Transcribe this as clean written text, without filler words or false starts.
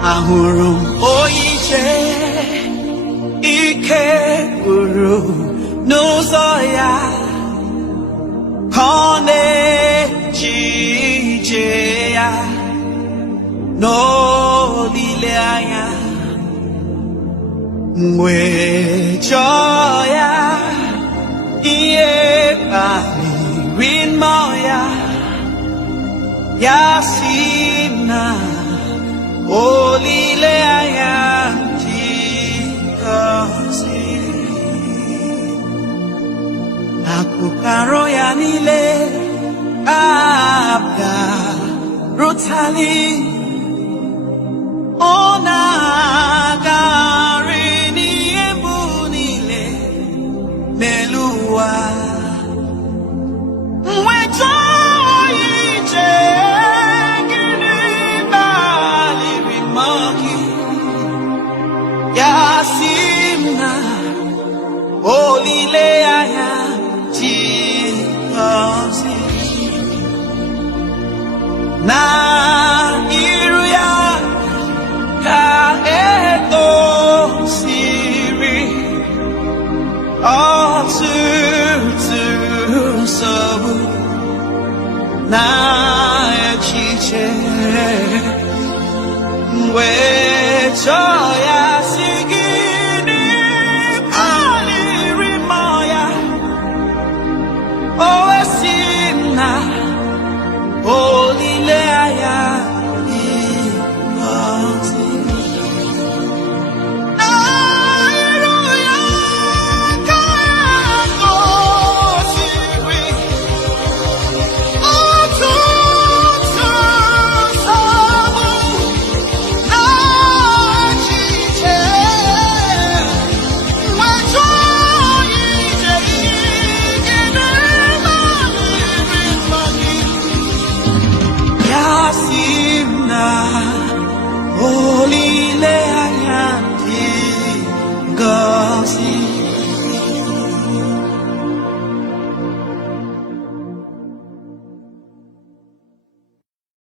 Ahurum oyiche ike guru n'ụzọ kone jije ya n'olile anya mgbe chọọ ya ihe kpaliri mmụọ ya si na olile anya Jikosi akụkaro ya niile abịa rụtali ọ na-agagharị n'ihe bụ niile n'elu ụwa Yasimna olile anya Jikosi na iru ya ka etosiri ọtụtụ nsogbu na echiche mgbe chọọ ya si gịnị kpaliri mmụọ ya o si na olile anya Jikosi na iru ya ka etosiri ọtụtụ nsogbu na echiche mgbe chọọ ije gịnị kpaliri mmụọ gị ya si na olile anya Jikosi